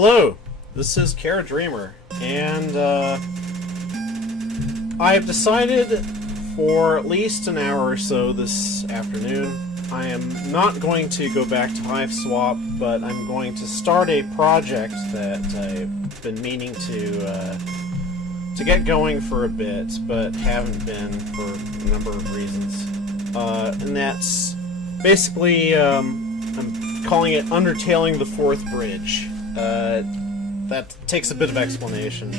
Hello, this is Kara Dreamer, and I have decided for at least an hour or so this afternoon I am not going to go back to Hive Swap, but I'm going to start a project that I've been meaning to get going for a bit, but haven't been for a number of reasons. And that's basically, I'm calling it Undertaling the Fourth Bridge. That takes a bit of explanation.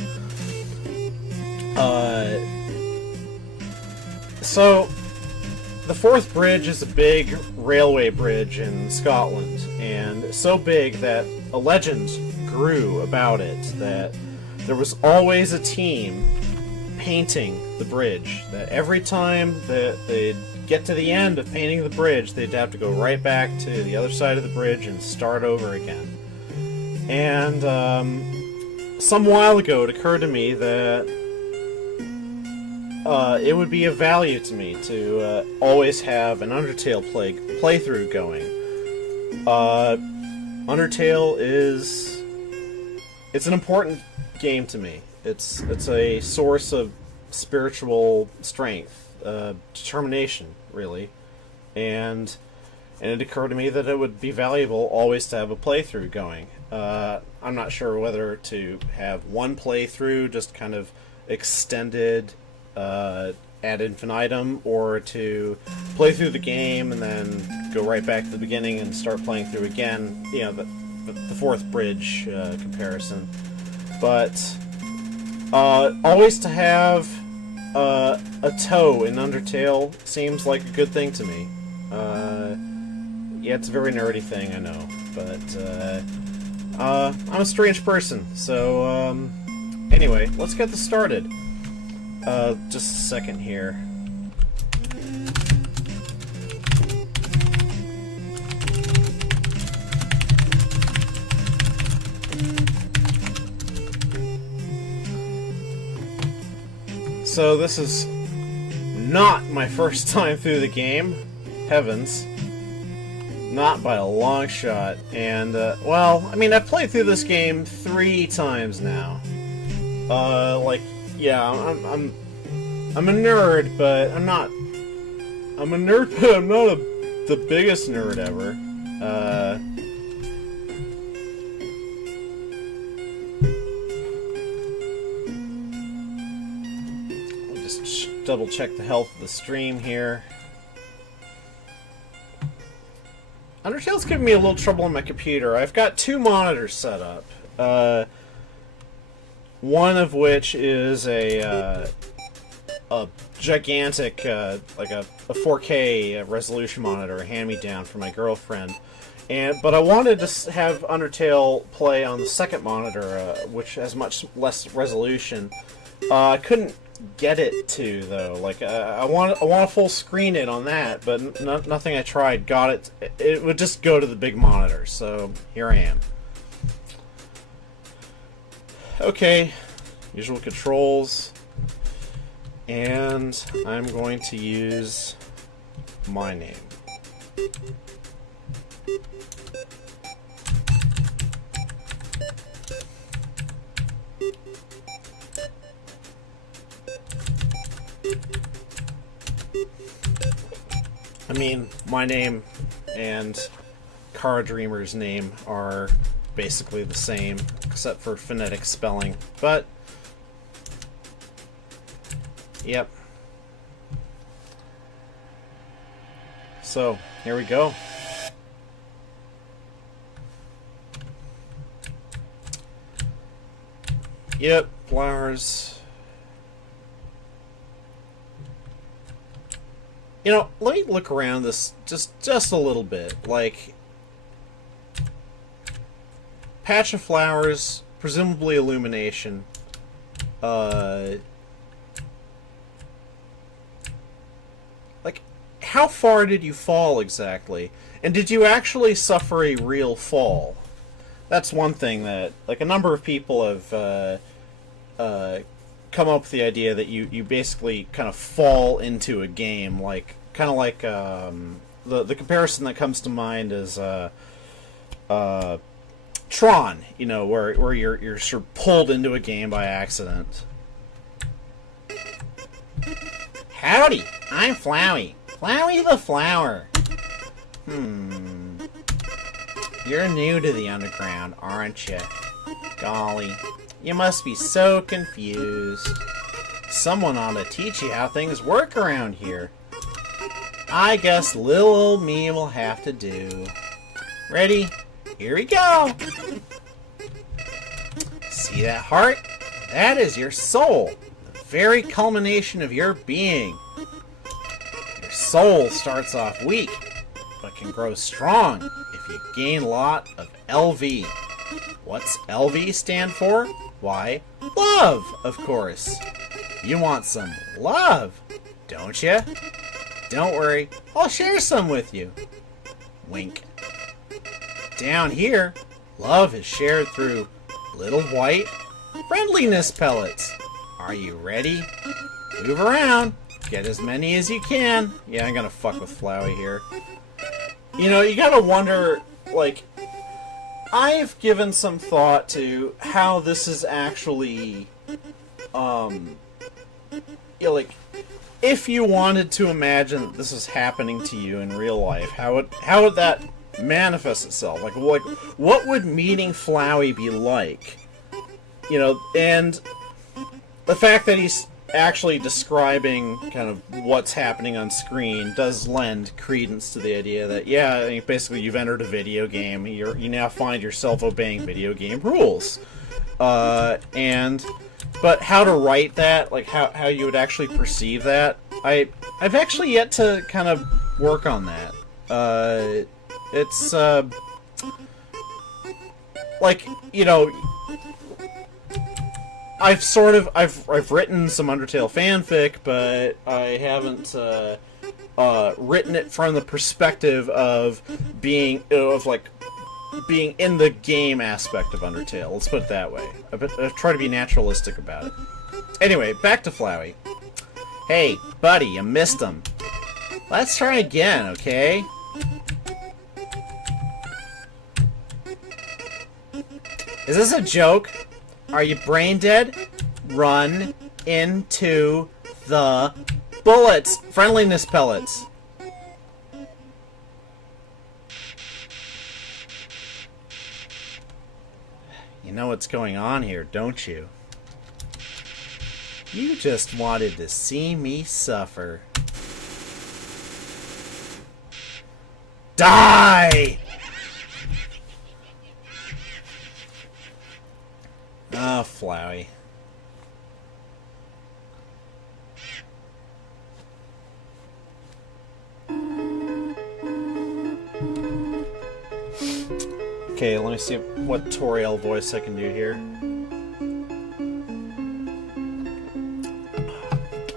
So, the Fourth Bridge is a big railway bridge in Scotland, and so big that a legend grew about it, that there was always a team painting the bridge, that every time that they'd get to the end of painting the bridge, they'd have to go right back to the other side of the bridge and start over again. And some while ago it occurred to me that it would be of value to me to always have an Undertale playthrough going. Undertale it's an important game to me. It's a source of spiritual strength, determination, really, and it occurred to me that it would be valuable always to have a playthrough going. I'm not sure whether to have one playthrough, just kind of extended ad infinitum, or to play through the game and then go right back to the beginning and start playing through again. You know, the Fourth Bridge comparison. But always to have a toe in Undertale seems like a good thing to me. Yeah, it's a very nerdy thing, I know, but I'm a strange person, so anyway, let's get this started. Just a second here. So this is not my first time through the game. Heavens. Not by a long shot. And, well, I mean, I've played through this game 3 times now. Yeah, I'm a nerd, but I'm not... I'm a nerd, but I'm not the biggest nerd ever. I'll just double check the health of the stream here. Undertale's giving me a little trouble on my computer. I've got 2 monitors set up. One of which is a gigantic, like a 4K resolution monitor, a hand-me-down for my girlfriend. But I wanted to have Undertale play on the second monitor, which has much less resolution. I couldn't get it to, though. Like, I want to full screen it on that, but nothing I tried got it. It would just go to the big monitor, so here I am. Okay, usual controls, and I'm going to use my name. I mean, my name and Kara Dreamer's name are basically the same, except for phonetic spelling, but yep. So, here we go. Yep, flowers. You know, let me look around this just a little bit. Like, patch of flowers, presumably illumination. Like, how far did you fall exactly? And did you actually suffer a real fall? That's one thing that, like, a number of people have come up with the idea that you basically kind of fall into a game, like kind of like the comparison that comes to mind is Tron, you know, where you're sort of pulled into a game by accident. Howdy, I'm Flowey. Flowey the Flower. You're new to the underground, aren't you? Golly, you must be so confused. Someone ought to teach you how things work around here. I guess little old me will have to do. Ready? Here we go! See that heart? That is your soul. The very culmination of your being. Your soul starts off weak, but can grow strong if you gain a lot of LV. What's LV stand for? Why, love, of course. You want some love, don't you? Don't worry, I'll share some with you. Wink. Down here, love is shared through little white friendliness pellets. Are you ready? Move around. Get as many as you can. Yeah, I'm gonna fuck with Flowey here. You know, you gotta wonder, like, I've given some thought to how this is actually, like, if you wanted to imagine that this is happening to you in real life, how would that manifest itself? Like, what would meeting Flowey be like? You know, and the fact that he's actually describing kind of what's happening on screen does lend credence to the idea that, yeah, I mean, basically you've entered a video game, you now find yourself obeying video game rules. But how to write that, like how you would actually perceive that, I've actually yet to kind of work on that. It's like, you know, I've written some Undertale fanfic, but I haven't written it from the perspective of being in the game aspect of Undertale. Let's put it that way. I've tried to be naturalistic about it. Anyway, back to Flowey. Hey, buddy, you missed him. Let's try again, okay? Is this a joke? Are you brain dead? Run into the bullets! Friendliness pellets! You know what's going on here, don't you? You just wanted to see me suffer. Die! Oh, Flowey. Okay, let me see what Toriel voice I can do here.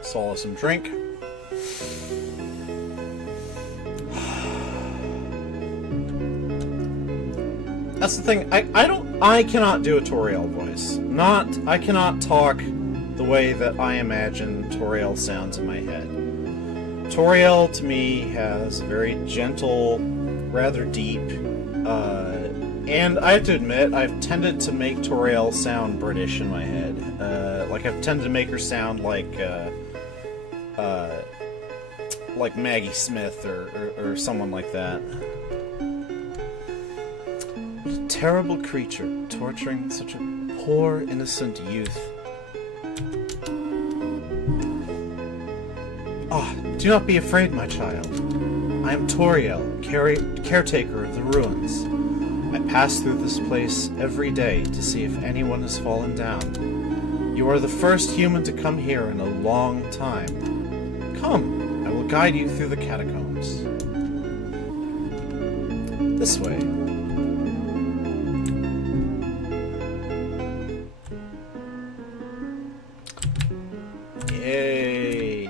Swallow some drink. That's the thing. I cannot do a Toriel voice. I cannot talk the way that I imagine Toriel sounds in my head. Toriel to me has a very gentle, rather deep, and I have to admit, I've tended to make Toriel sound British in my head. Like I've tended to make her sound like Maggie Smith or someone like that. What a terrible creature, torturing such a poor, innocent youth. Ah, do not be afraid, my child. I am Toriel, caretaker of the ruins. I pass through this place every day to see if anyone has fallen down. You are the first human to come here in a long time. Come, I will guide you through the catacombs. This way. Yay.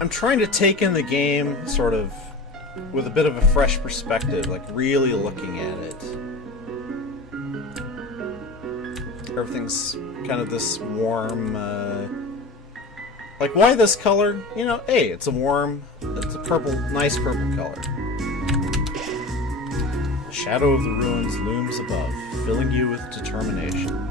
I'm trying to take in the game sort of with a bit of a fresh perspective, like really looking at it. Everything's kind of this warm, Like, why this color? You know, hey, it's a warm, it's a purple, nice purple color. The shadow of the ruins looms above, filling you with determination.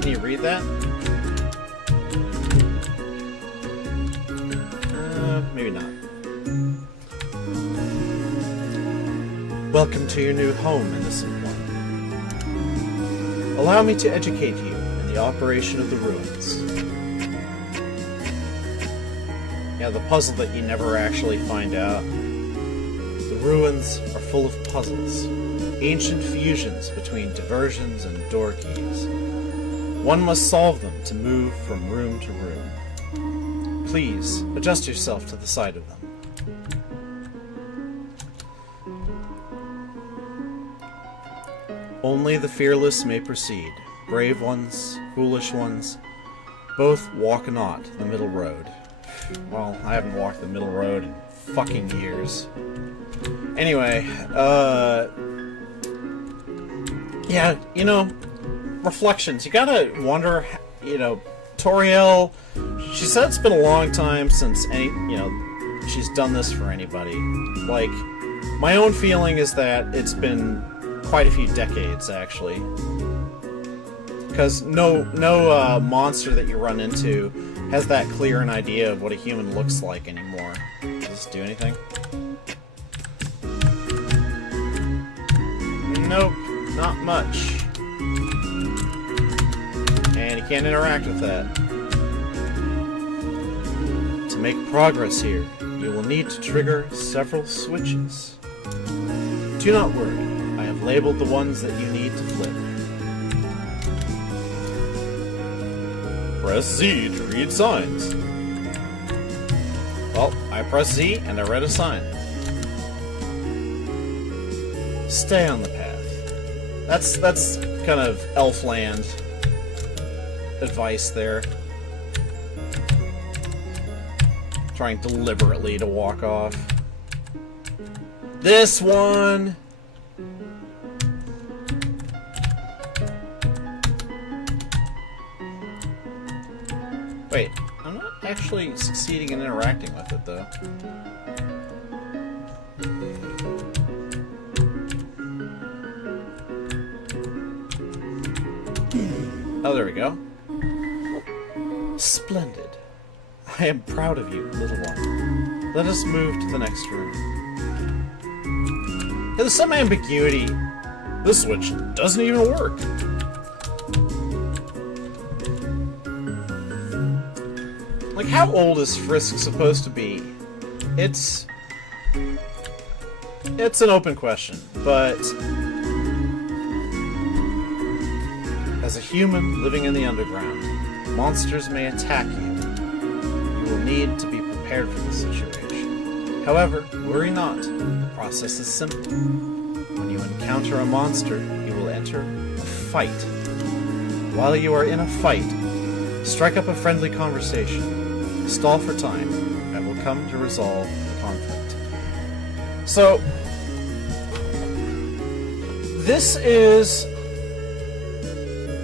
Can you read that? Maybe not. Welcome to your new home, innocent one. Allow me to educate you in the operation of the ruins. Yeah, the puzzle that you never actually find out. The ruins are full of puzzles, ancient fusions between diversions and door keys. One must solve them to move from room to room. Please, adjust yourself to the sight of them. Only the fearless may proceed. Brave ones, foolish ones, both walk not the middle road. Well, I haven't walked the middle road in fucking years. Anyway, yeah, you know, reflections. You gotta wonder, you know, Toriel, she said it's been a long time since she's done this for anybody. Like, my own feeling is that it's been quite a few decades, actually. Because no monster that you run into has that clear an idea of what a human looks like anymore. Does this do anything? Nope, not much. And you can't interact with that. To make progress here, you will need to trigger several switches. Do not worry, I have labeled the ones that you need to flip. Press Z to read signs. Well, I pressed Z and I read a sign. Stay on the path. That's kind of Elfland advice there. Trying deliberately to walk off. This one! Wait, I'm not actually succeeding in interacting with it, though. Oh, there we go. Splendid. I am proud of you, little one. Let us move to the next room. There's some ambiguity. This switch doesn't even work. Like, how old is Frisk supposed to be? It's an open question, but as a human living in the underground, monsters may attack you. You will need to be prepared for the situation. However, worry not. The process is simple. When you encounter a monster, you will enter a fight. While you are in a fight, strike up a friendly conversation. Stall for time. I will come to resolve the conflict. So, this is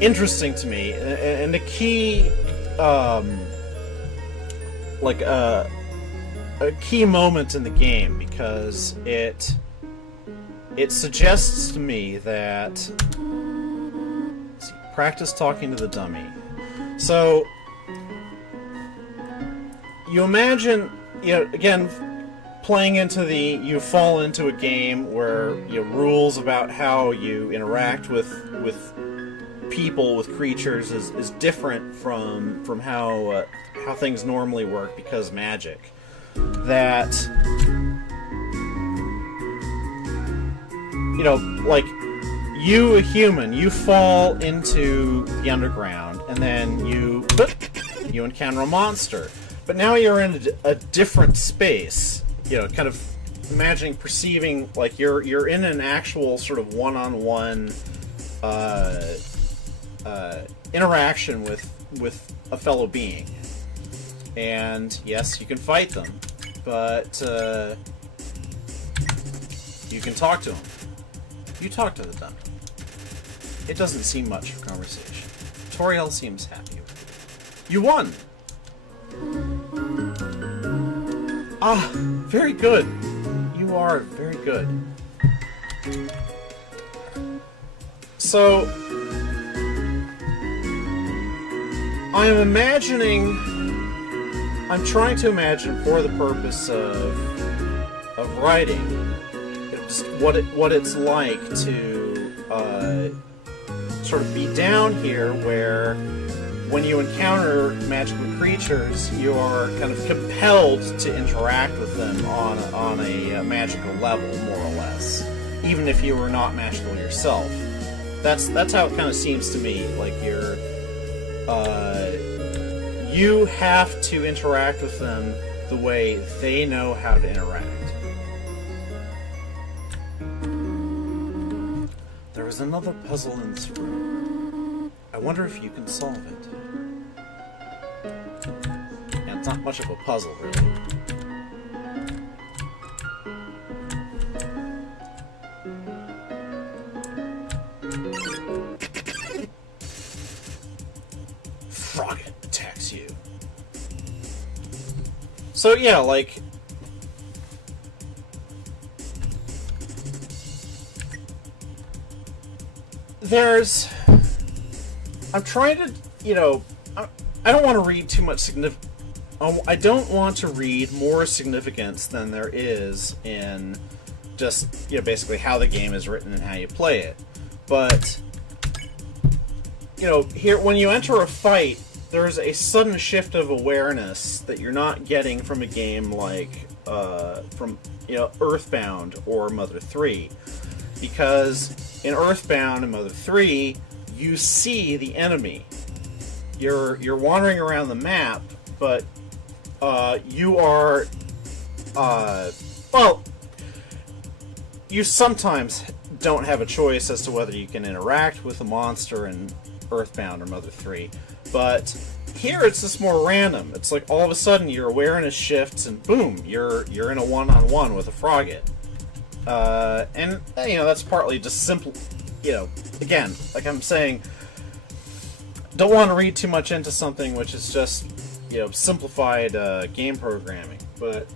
interesting to me, and the key, a key moment in the game, because it suggests to me that, let's see, practice talking to the dummy. So you imagine, again, playing into you fall into a game where rules about how you interact with people, with creatures, is different from how things normally work because magic. That like you, a human, you fall into the underground, and then you encounter a monster. But now you're in a different space. Kind of perceiving like you're in an actual sort of one-on-one interaction with a fellow being. And yes, you can fight them, but you can talk to them. You talk to the dummy. It doesn't seem much for conversation. Toriel seems happy with you. You won! Ah, very good. You are very good. So, I'm trying to imagine, for the purpose of writing, just what it's like to sort of be down here, where when you encounter magical creatures, you are kind of compelled to interact with them on a magical level, more or less, even if you were not magical yourself. That's how it kind of seems to me. Like you have to interact with them the way they know how to interact. There is another puzzle in this room. I wonder if you can solve it. And it's not much of a puzzle, really. Frogget attacks you. So yeah, like, I'm trying to, I don't want to read too much I don't want to read more significance than there is in just, basically how the game is written and how you play it. But, here, when you enter a fight, there's a sudden shift of awareness that you're not getting from a game like, Earthbound or Mother 3. Because in Earthbound and Mother 3, you see the enemy. You're wandering around the map, but you are, you sometimes don't have a choice as to whether you can interact with a monster in Earthbound or Mother 3. But here it's just more random. It's like all of a sudden your awareness shifts and boom, you're in a one-on-one with a Frogget. And that's partly just simple, again, like I'm saying, don't want to read too much into something which is just, simplified game programming, but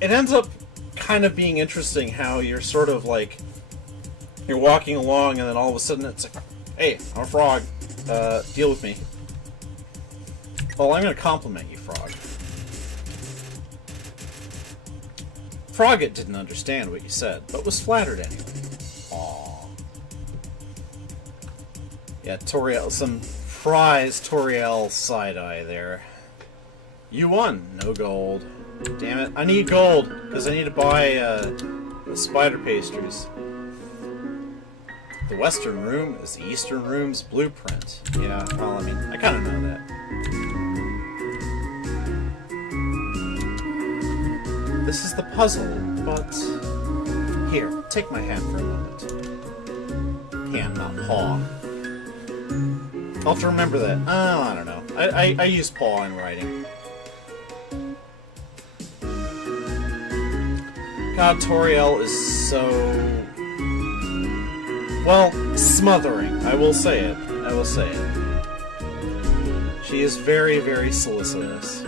it ends up kind of being interesting how you're sort of like, you're walking along and then all of a sudden it's like, hey, I'm a frog, deal with me. Well, I'm going to compliment you, Frog. Frogget didn't understand what you said, but was flattered anyway. Aww. Yeah, Toriel, some prize Toriel side-eye there. You won. No gold. Damn it. I need gold, because I need to buy the spider pastries. The Western Room is the Eastern Room's blueprint. Yeah, well, I mean, I kind of know that. This is the puzzle, but... Here, take my hand for a moment. Hand, not paw. I'll have to remember that. Oh, I don't know. I use paw in writing. God, Toriel is so... well, smothering. I will say it. I will say it. She is very, very solicitous.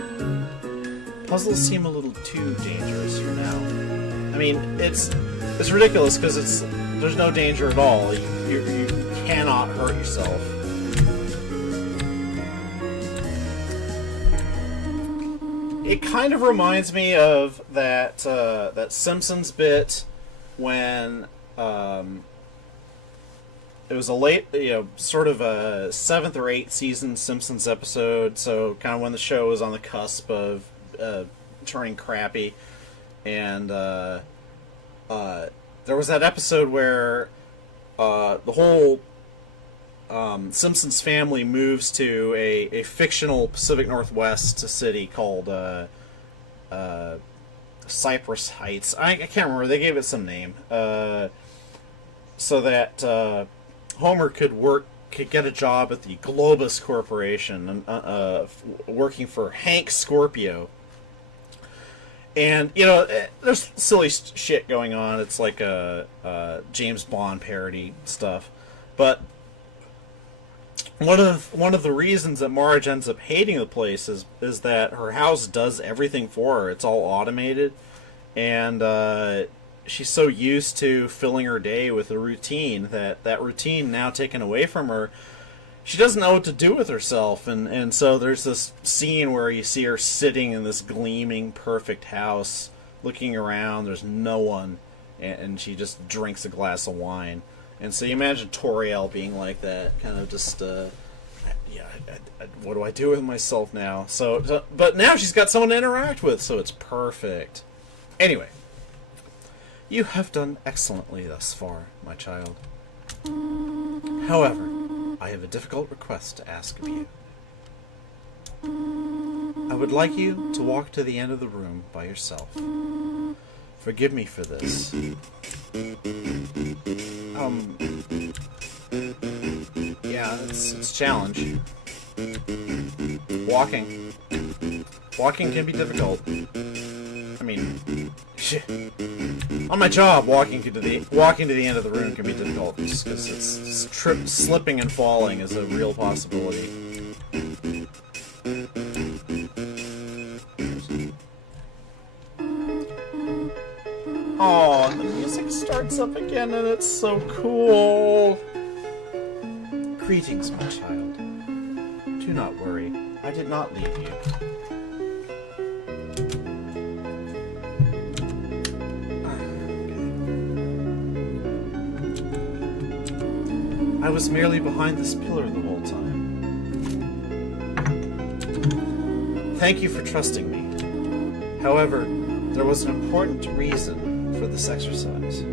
Puzzles seem a little too dangerous for now. I mean, it's ridiculous because there's no danger at all. You cannot hurt yourself. It kind of reminds me of that Simpsons bit when it was a late, sort of a 7th or 8th season Simpsons episode, so kind of when the show was on the cusp of turning crappy, and there was that episode where the whole Simpsons family moves to a fictional Pacific Northwest city called Cypress Heights. I can't remember. They gave it some name. so that Homer could get a job at the Globus Corporation, working for Hank Scorpio. And there's silly shit going on. It's like a James Bond parody stuff, but one of the reasons that Marge ends up hating the place is that her house does everything for her. It's all automated, and she's so used to filling her day with a routine that routine now taken away from her, she doesn't know what to do with herself. And so there's this scene where you see her sitting in this gleaming, perfect house, looking around. There's no one, and she just drinks a glass of wine. And so you imagine Toriel being like that, kind of just, what do I do with myself now? But now she's got someone to interact with, so it's perfect. Anyway, you have done excellently thus far, my child. However, I have a difficult request to ask of you. I would like you to walk to the end of the room by yourself. Forgive me for this. Yeah, it's a challenge. Walking can be difficult. I mean, shit. On my job, walking to the end of the room can be difficult, just because slipping and falling is a real possibility. Oh, the music starts up again, and it's so cool. Greetings, my child. Do not worry, I did not leave you. I was merely behind this pillar the whole time. Thank you for trusting me. However, there was an important reason for this exercise.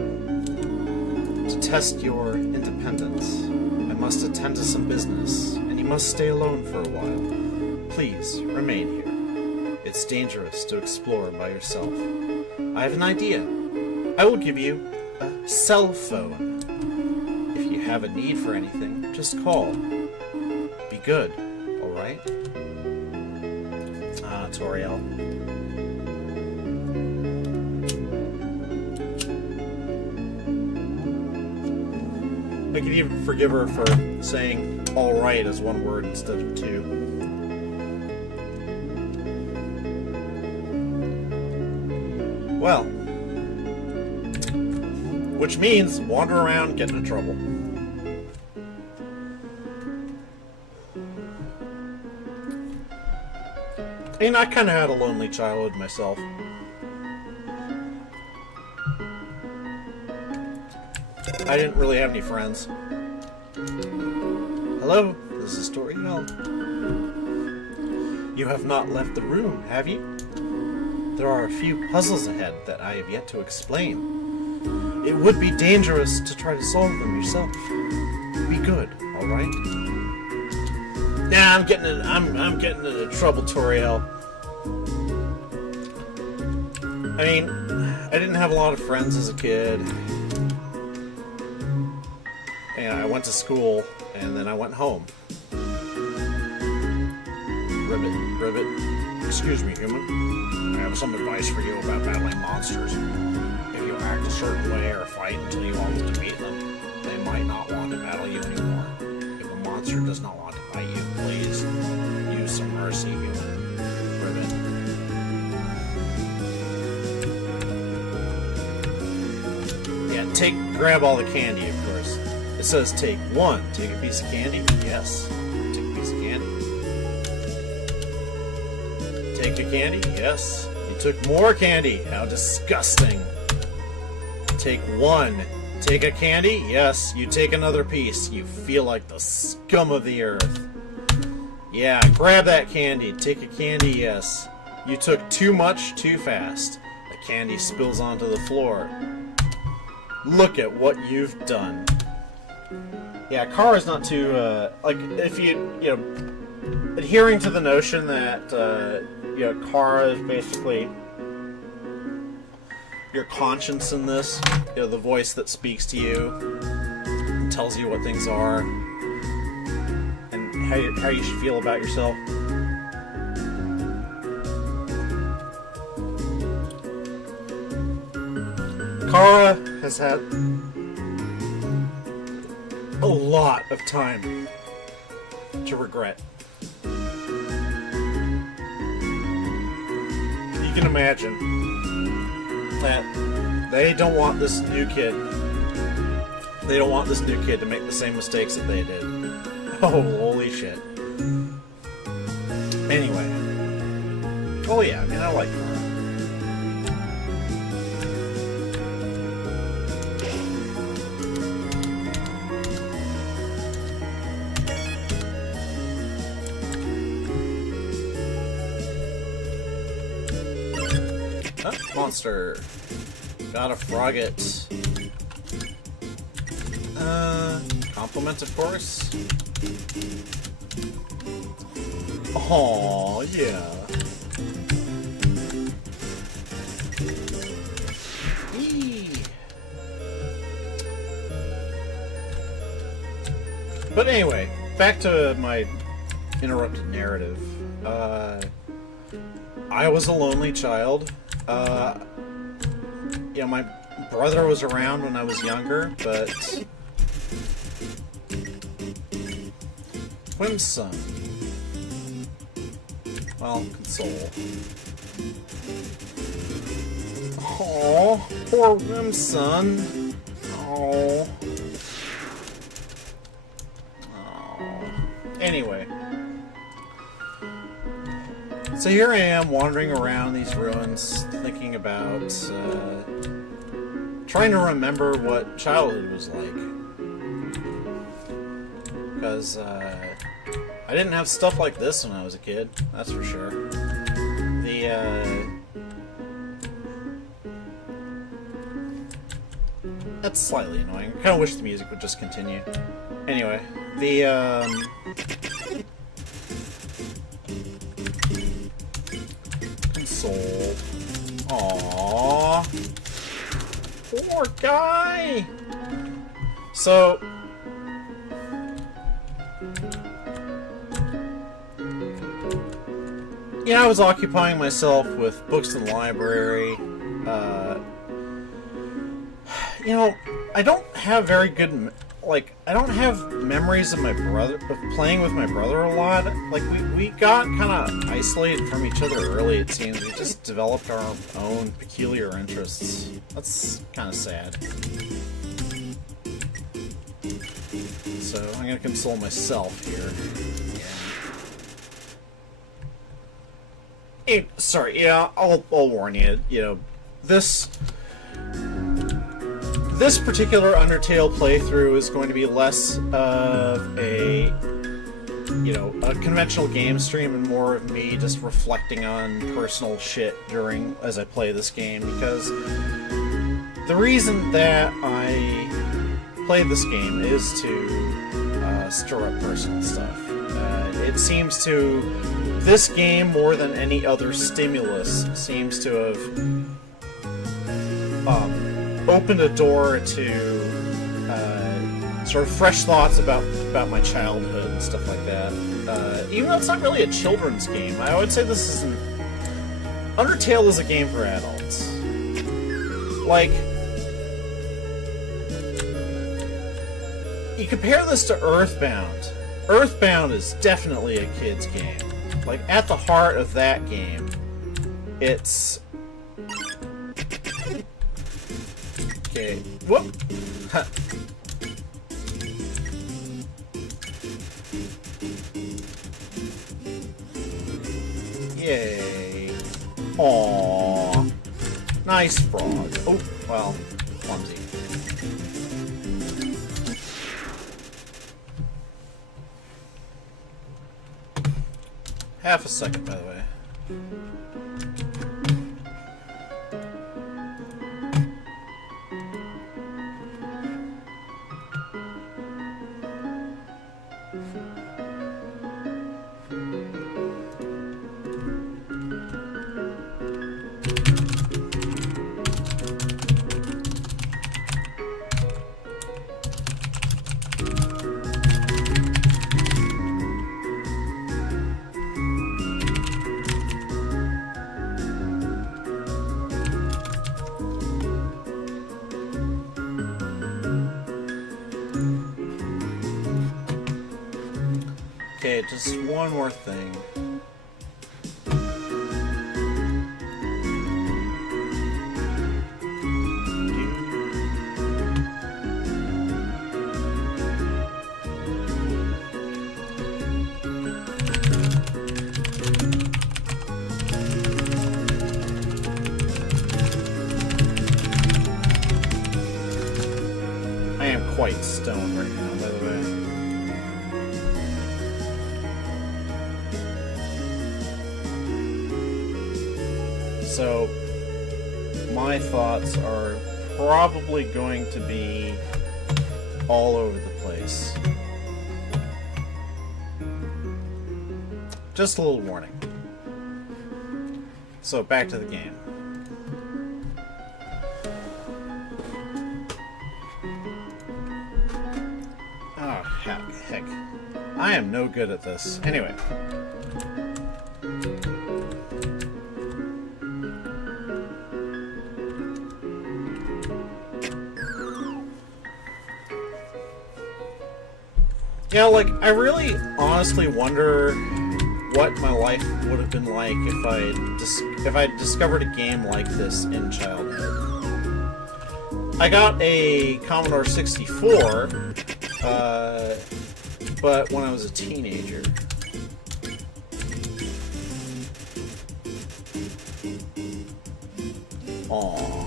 To test your independence, I must attend to some business, and you must stay alone for a while. Please, remain here. It's dangerous to explore by yourself. I have an idea. I will give you a cell phone. If you have a need for anything, just call. Be good, alright? Toriel. I could even forgive her for saying alright as one word instead of two. Well, which means wander around, get into trouble. And I kind of had a lonely childhood myself. I didn't really have any friends. Hello, this is Toriel. You have not left the room, have you? There are a few puzzles ahead that I have yet to explain. It would be dangerous to try to solve them yourself. Be good, alright? Nah, I'm getting into trouble, Toriel. I mean, I didn't have a lot of friends as a kid. And I went to school, and then I went home. Ribbit. Excuse me, human. I have some advice for you about battling monsters. If you act a certain way or fight until you almost defeat them, they might not want to battle you anymore. If a monster does not want to fight you, please use some mercy, human. Ribbit. Yeah, grab all the candy, of course. It says take one. Take a piece of candy? Yes. Take a piece of candy. Take a candy? Yes. You took more candy. How disgusting. Take one. Take a candy? Yes. You take another piece. You feel like the scum of the earth. Yeah, grab that candy. Take a candy? Yes. You took too much too fast. The candy spills onto the floor. Look at what you've done. Yeah, Kara's not too, if adhering to the notion that, Kara is basically your conscience in this, the voice that speaks to you. tells you what things are and how you should feel about yourself. Kara has had a lot of time to regret. You can imagine that they don't want this new kid. They don't want this new kid to make the same mistakes that they did. Oh, holy shit. Anyway. Oh yeah, I mean, I like Kara. Oh, monster. Got a Frogget. Compliment, of course. Oh yeah. Eee. But anyway, back to my interrupted narrative. I was a lonely child. Yeah, my brother was around when I was younger, but Whim's son. Well, console. Oh, poor Whim's son. Oh. Anyway. So here I am wandering around these ruins, thinking about, trying to remember what childhood was like. Because, I didn't have stuff like this when I was a kid, that's for sure. That's slightly annoying. I kind of wish the music would just continue. Anyway, console. Aww. Poor guy! So... yeah, I was occupying myself with books in the library. You know, I don't have very good... like, I don't have memories of my brother... of playing with my brother a lot. Like, we got kind of isolated from each other early, it seems. We just developed our own peculiar interests. That's kind of sad. So, I'm gonna console myself here. Hey, sorry, yeah, I'll warn you, you know, this particular Undertale playthrough is going to be less of a, you know, a conventional game stream and more of me just reflecting on personal shit as I play this game, because the reason that I play this game is to stir up personal stuff. It seems to... this game, more than any other stimulus, seems to have opened a door to sort of fresh thoughts about my childhood and stuff like that. Even though it's not really a children's game, I would say this is Undertale is a game for adults. Like, you compare this to Earthbound. Earthbound is definitely a kid's game. Like, at the heart of that game, it's... okay, whoop! Yay! Aww! Nice frog. Oh, well, clumsy. Half a second, by the way. Okay, just one more thing. I am quite stoned right now, by the way. So, my thoughts are probably going to be all over the place. Just a little warning. So, back to the game. Oh, heck. I am no good at this. Anyway. Yeah, like, I really honestly wonder what my life would have been like if I discovered a game like this in childhood. I got a Commodore 64, but when I was a teenager. Aww.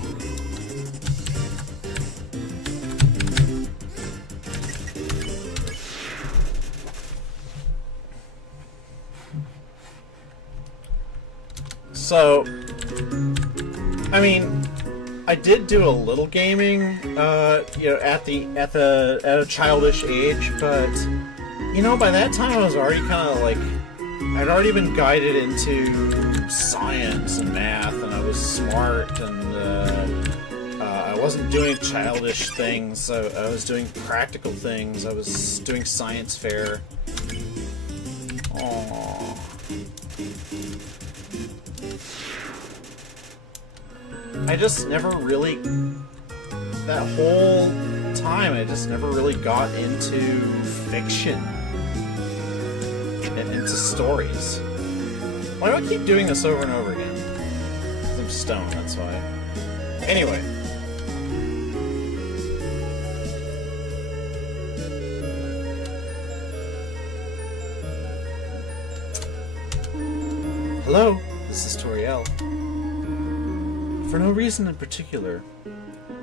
So, I mean, I did do a little gaming, you know, at a childish age, but you know, by that time I was already kind of like, I'd already been guided into science and math, and I was smart, and I wasn't doing childish things. I was doing practical things. I was doing science fair. Aww. I just never really, that whole time, I just never really got into fiction and into stories. Why do I keep doing this over and over again? Because I'm stoned, that's why. Anyway. Hello, this is Toriel. For no reason in particular,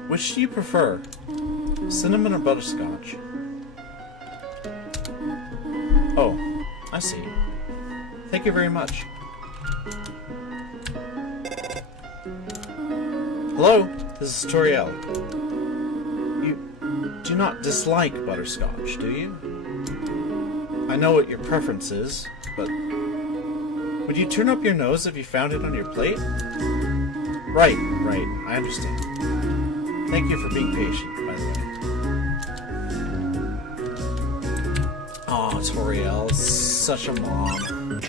which do you prefer, cinnamon or butterscotch? Oh, I see. Thank you very much. Hello, this is Toriel. You do not dislike butterscotch, do you? I know what your preference is, but would you turn up your nose if you found it on your plate? Right, I understand. Thank you for being patient, by the way. Aw, Toriel, such a mom.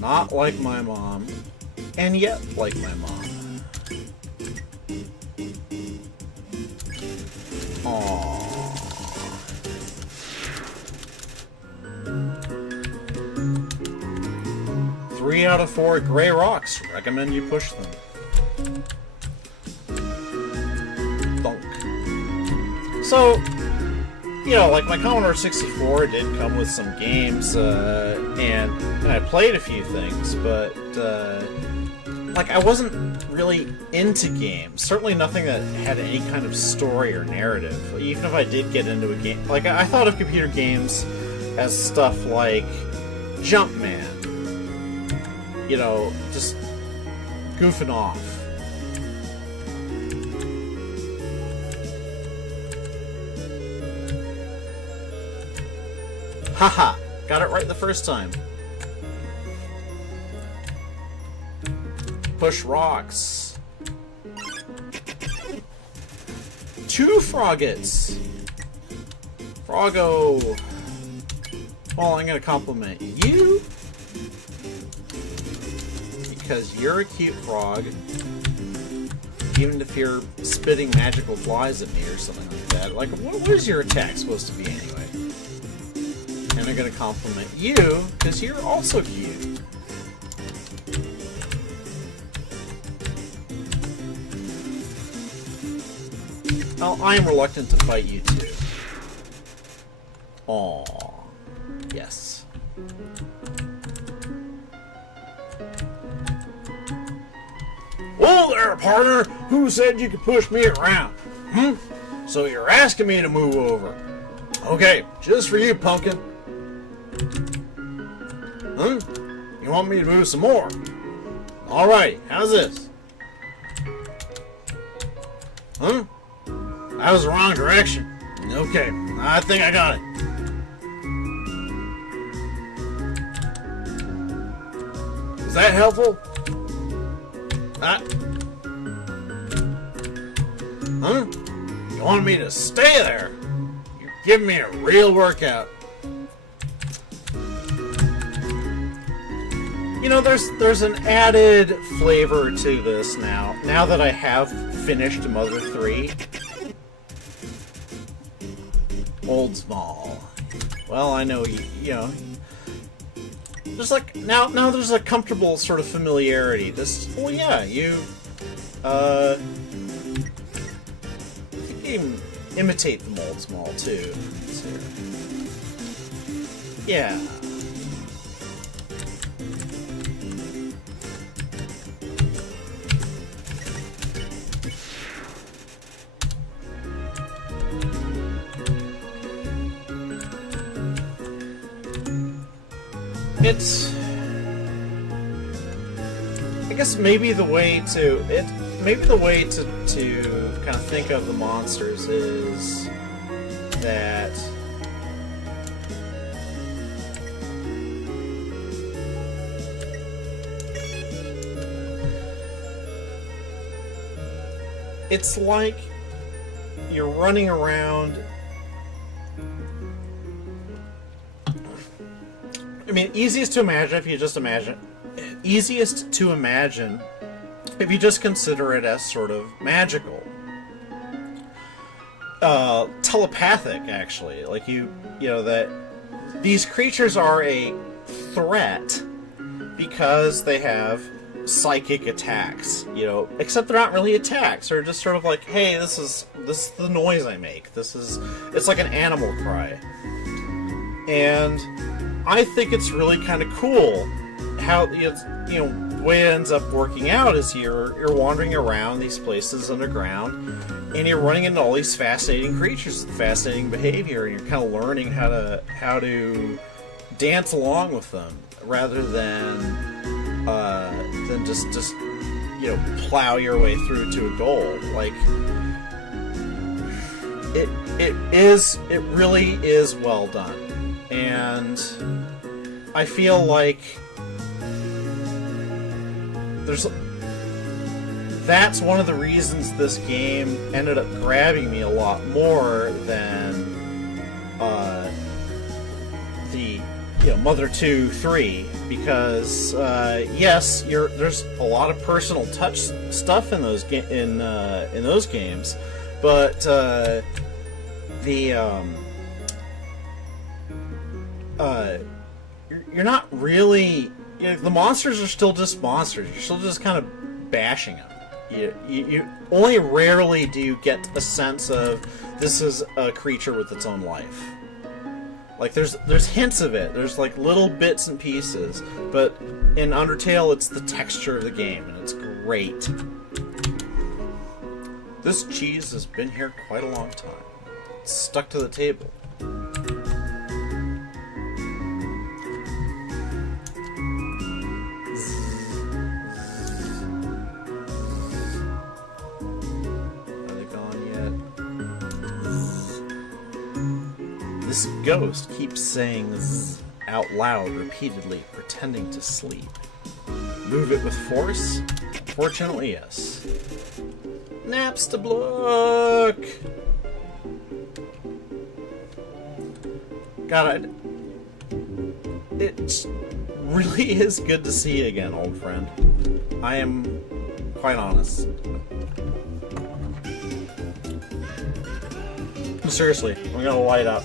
Not like my mom, and yet like my mom. Aww. 3 out of 4 gray rocks. Recommend you push them. Thunk. So, you know, like my Commodore 64 did come with some games, and I played a few things, but like I wasn't really into games. Certainly nothing that had any kind of story or narrative. Even if I did get into a game, like I thought of computer games as stuff like Jumpman. You know, just goofing off. Haha! Got it right the first time. Push rocks. 2 Froggets! Froggo! Well, I'm gonna compliment you. Because you're a cute frog, even if you're spitting magical flies at me or something like that. Like, what is your attack supposed to be anyway? And they're gonna compliment you, because you're also cute. Well, I am reluctant to fight you too. Aww. Yes. Whoa there, partner! Who said you could push me around? So you're asking me to move over. Okay, just for you, pumpkin. You want me to move some more? Alright, how's this? That was the wrong direction. Okay, I think I got it. Is that helpful? You want me to stay there? You're giving me a real workout. You know, there's an added flavor to this now. Now that I have finished Mother 3. Old Small. Well, I know, you know. There's like, now there's a comfortable sort of familiarity. This, well, yeah, you can imitate the Old Small, too. So, yeah. It's, I guess maybe the way to kind of think of the monsters is that it's like you're running around. I mean, easiest to imagine if you just imagine. Easiest to imagine if you just consider it as sort of magical. Telepathic, actually. Like, you know, that these creatures are a threat because they have psychic attacks, you know, except they're not really attacks. They're just sort of like, hey, this is the noise I make. It's like an animal cry. And I think it's really kind of cool how it's, you know, the way it ends up working out is you're wandering around these places underground, and you're running into all these fascinating creatures, fascinating behavior, and you're kind of learning how to dance along with them rather than just you know, plow your way through to a goal. Like, it really is well done. And I feel like that's one of the reasons this game ended up grabbing me a lot more than the, you know, Mother 2, 3, because yes, there's a lot of personal touch stuff in those games, but you're not really, you know, the monsters are still just monsters. You're still just kind of bashing them. You only rarely do you get a sense of this is a creature with its own life. Like, there's hints of it. There's like little bits and pieces, but in Undertale, it's the texture of the game, and it's great. This cheese has been here quite a long time. It's stuck to the table. This ghost keeps saying zzz out loud repeatedly, pretending to sleep. Move it with force? Fortunately, yes. Naps to block! God, it really is good to see you again, old friend. I am quite honest. Seriously, I'm gonna light up.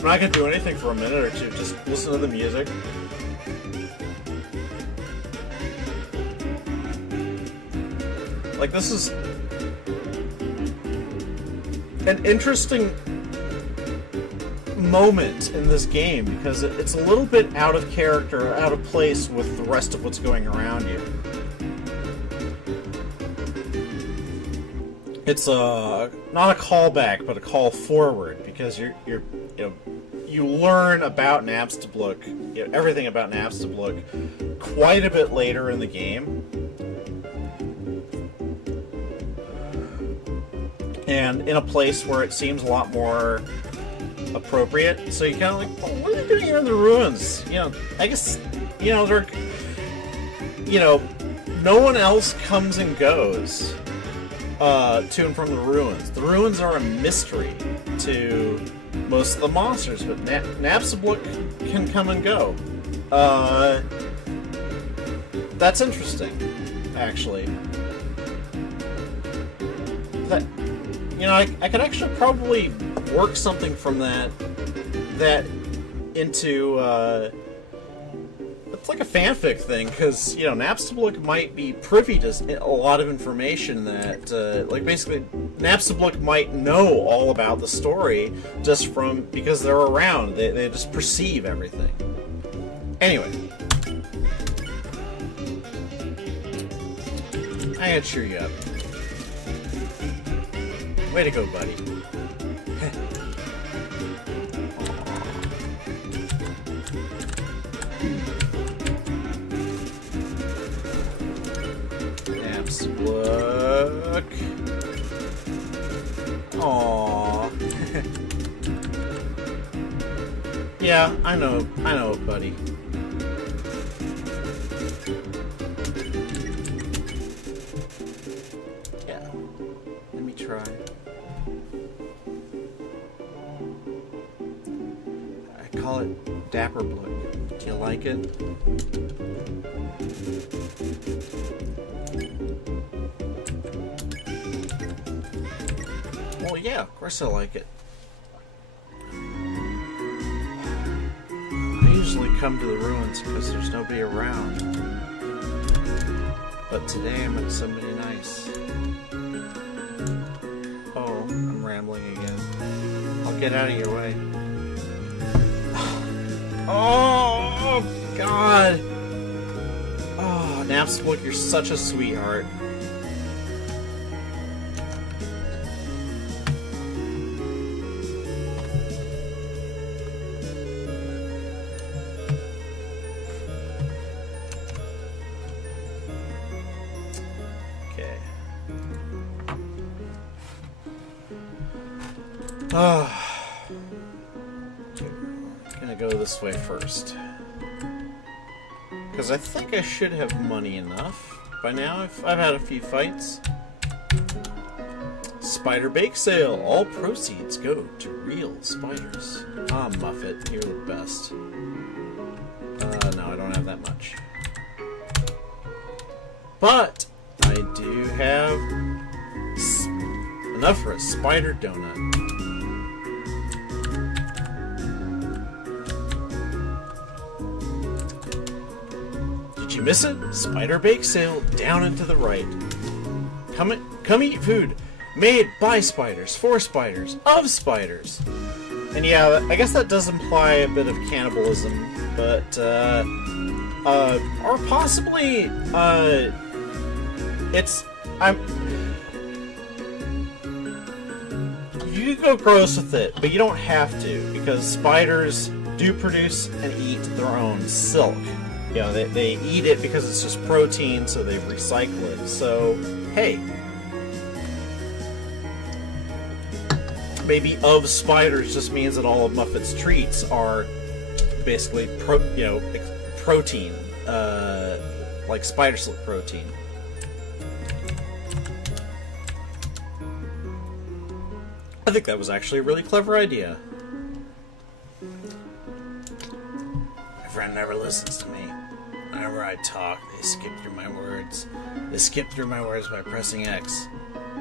I'm not gonna do anything for a minute or two. Just listen to the music. Like, this is an interesting moment in this game because it's a little bit out of character, out of place with the rest of what's going around you. It's not a callback, but a call forward, because you learn about Napstablook, everything about Napstablook, quite a bit later in the game, and in a place where it seems a lot more appropriate. So you kind of like, oh, what are they doing here in the ruins? I guess they're no one else comes and goes to and from the ruins. The ruins are a mystery to most of the monsters, but Napstablook can come and go. That's interesting, actually. That I could actually probably work something from that into it's like a fanfic thing, because Napstablook might be privy to a lot of information that like basically Napstablook might know all about the story just because they're around. They just perceive everything. Anyway, I gotta cheer you up. Way to go, buddy. Napstablook. Aww. Yeah, I know, buddy. Yeah. Let me try. I call it Dapperblook. Do you like it? Well, yeah, of course I like it. I usually come to the ruins because there's nobody around. But today I met somebody nice. Oh, I'm rambling again. I'll get out of your way. Oh, God! Oh, Napstablook, you're such a sweetheart. Gonna go this way first, because I think I should have money enough by now. I've had a few fights. Spider bake sale. All proceeds go to real spiders. Ah, Muffet, you're the best. No, I don't have that much, but I do have enough for a spider donut. Did you miss it? Spider bake sale down and to the right. Come eat food made by spiders, for spiders, of spiders. And yeah, I guess that does imply a bit of cannibalism, but or possibly you could go gross with it, but you don't have to, because spiders do produce and eat their own silk. They eat it because it's just protein, so they recycle it. So, hey. Maybe of spiders just means that all of Muffet's treats are basically protein. Like spider silk protein. I think that was actually a really clever idea. My friend never listens to me. Whenever I talk, they skip through my words. They skip through my words by pressing X.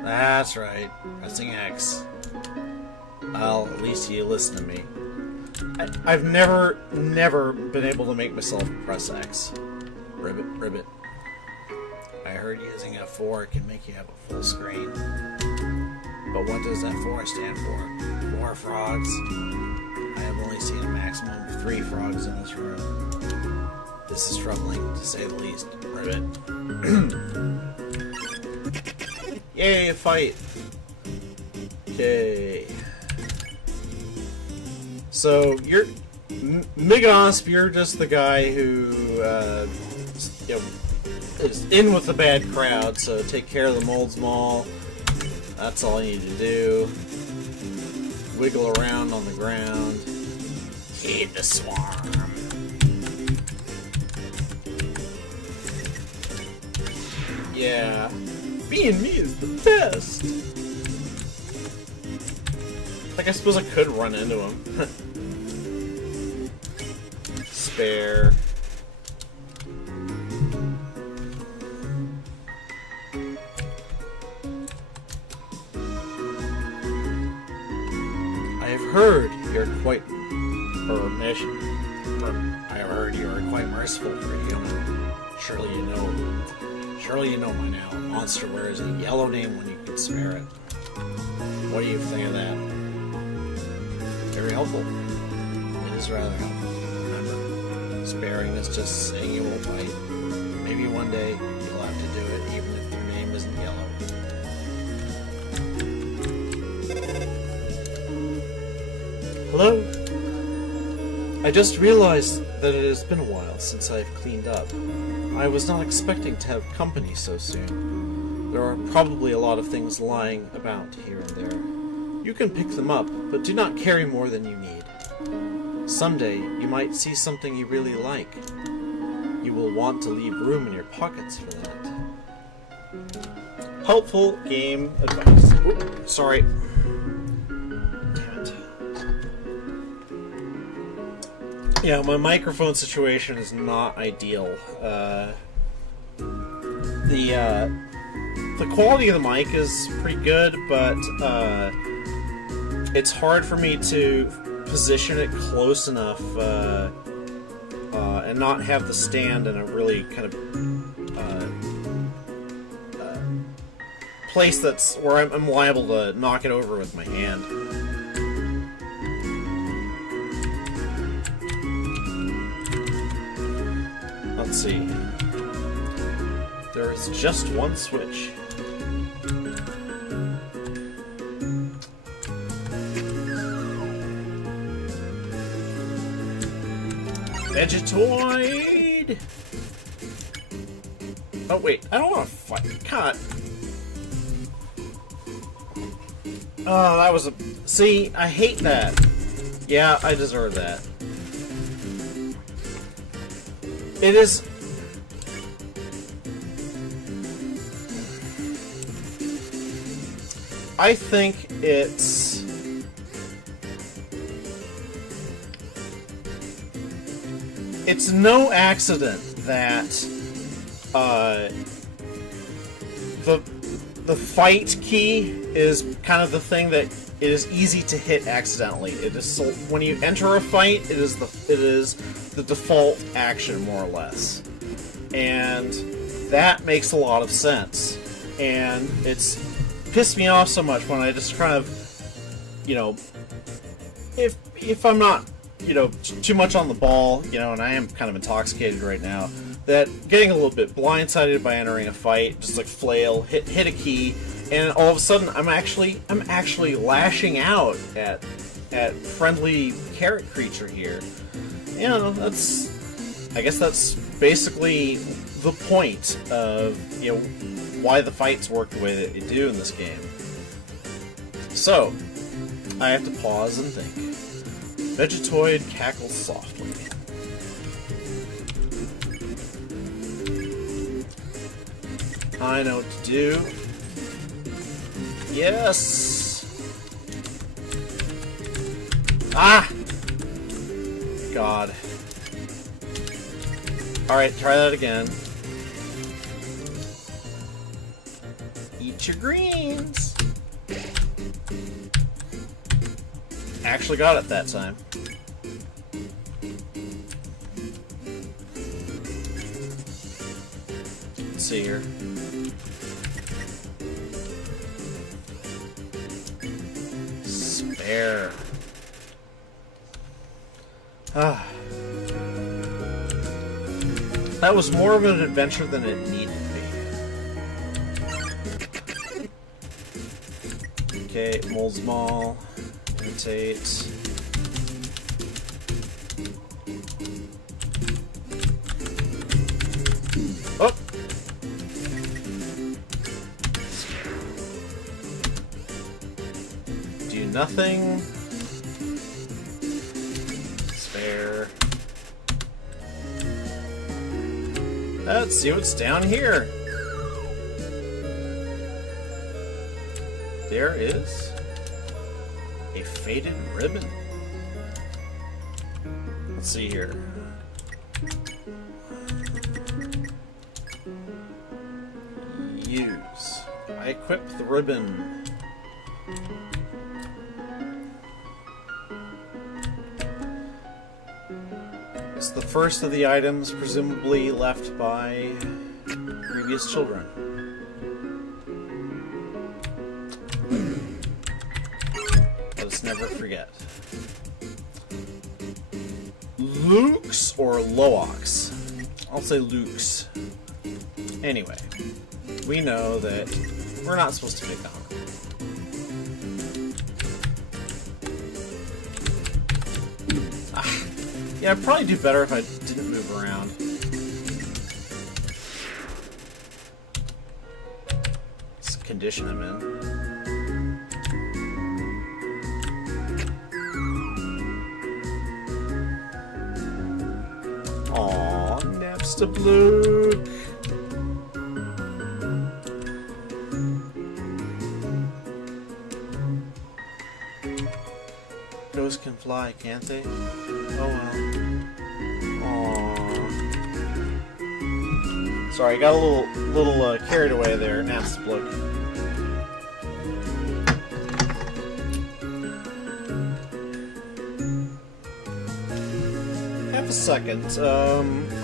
That's right, pressing X. Well, at least you listen to me. I've never been able to make myself press X. Ribbit, ribbit. I heard using F4 can make you have a full screen. But what does F4 stand for? 4 frogs. I have only seen a maximum of 3 frogs in this room. This is troubling, to say the least. Ribbit. Yay, a fight! Okay. So, you're... Migosp, you're just the guy who, you know, is in with the bad crowd, so take care of the Molds Mall. That's all you need to do. Wiggle around on the ground. Feed the swarm. Yeah. Being me is the best! Like, I suppose I could run into him. Spare. I have heard you're quite... I have heard you are quite merciful for a human. Surely you know by now, a monster wears a yellow name when you can spare it. What do you think of that? Very helpful. It is rather helpful. Remember, sparing is just saying you won't bite. Maybe one day you'll have to do it, even if their name isn't yellow. Hello? I just realized that it has been a while since I've cleaned up. I was not expecting to have company so soon. There are probably a lot of things lying about here and there. You can pick them up, but do not carry more than you need. Someday, you might see something you really like. You will want to leave room in your pockets for that. Helpful game advice. Oops, sorry. Damn it. Yeah, my microphone situation is not ideal. The quality of the mic is pretty good, but it's hard for me to position it close enough and not have the stand in a really kind of place that's where I'm liable to knock it over with my hand. Let's see. There is just one switch. Vegetoid! Oh wait, I don't want to fight. Cut. Oh, that was a... See, I hate that. Yeah, I deserve that. It is... I think it's... It's no accident that the fight key is kind of the thing that it is easy to hit accidentally. It is so, when you enter a fight, it is the default action more or less, and that makes a lot of sense. And it's pissed me off so much when I just kind of, you know, if I'm not, you know, too much on the ball, you know, and I am kind of intoxicated right now, that getting a little bit blindsided by entering a fight, just like flail, hit a key, and all of a sudden I'm actually lashing out at friendly carrot creature here. You know, I guess that's basically the point of, you know, why the fights work the way that they do in this game. So, I have to pause and think. Vegetoid cackles softly. I know what to do. Yes! Ah! God. Alright, try that again. Eat your greens! Actually got it that time. see here. Spare. Ah. That was more of an adventure than it needed to be. Okay, Mole's Maul. Imitate. Oh! Do nothing. Spare. Let's see what's down here. There is a faded ribbon. Let's see here. Use. I equip the ribbon. It's the first of the items presumably left by previous children. Let us never forget. Luke's or Loax? I'll say Luke's. Anyway, we know that we're not supposed to pick on him. Yeah, I'd probably do better if I didn't move around. It's the condition I'm in. Aww, Napster Blue. Ghosts can fly, can't they? Oh well. Aww. Sorry, I got a little carried away there, Napster Blue. Half a second.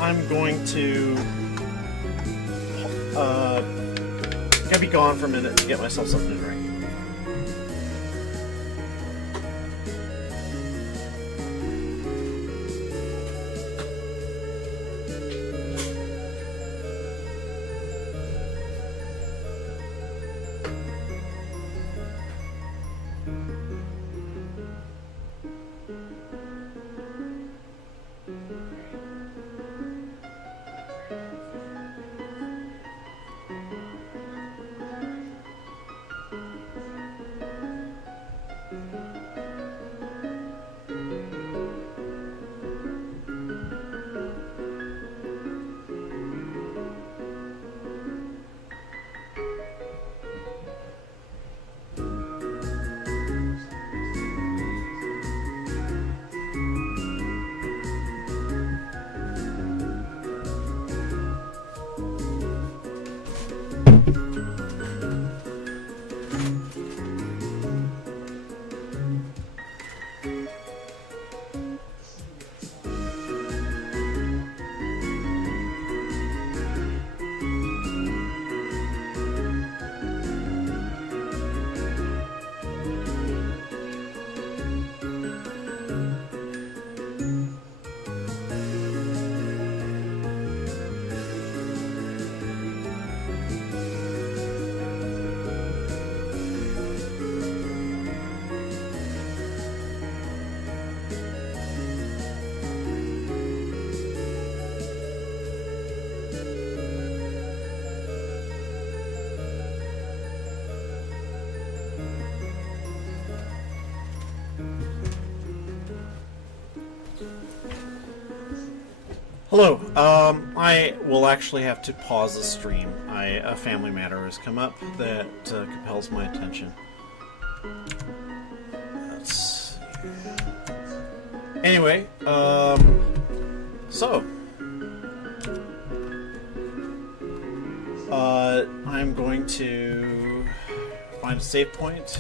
I'm going to gotta be gone for a minute to get myself something to drink. Hello. I will actually have to pause the stream. A family matter has come up that compels my attention. Let's see. Anyway, so I'm going to find a save point.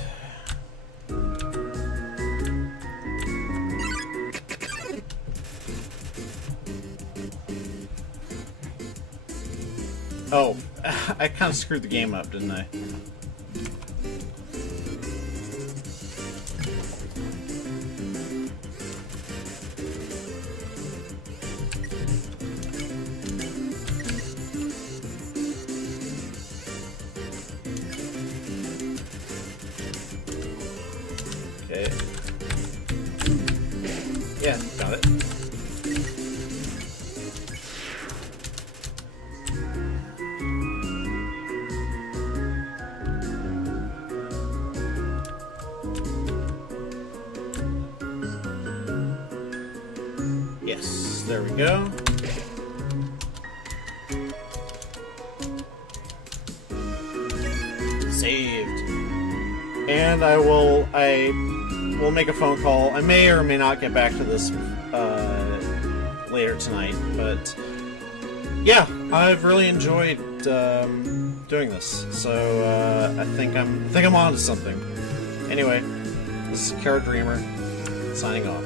Oh, I kind of screwed the game up, didn't I? Okay. Yeah, got it. Yes, there we go. Saved. And I will make a phone call. I may or may not get back to this later tonight, but yeah, I've really enjoyed doing this. So I think I'm on to something. Anyway, this is Kara Dreamer signing off.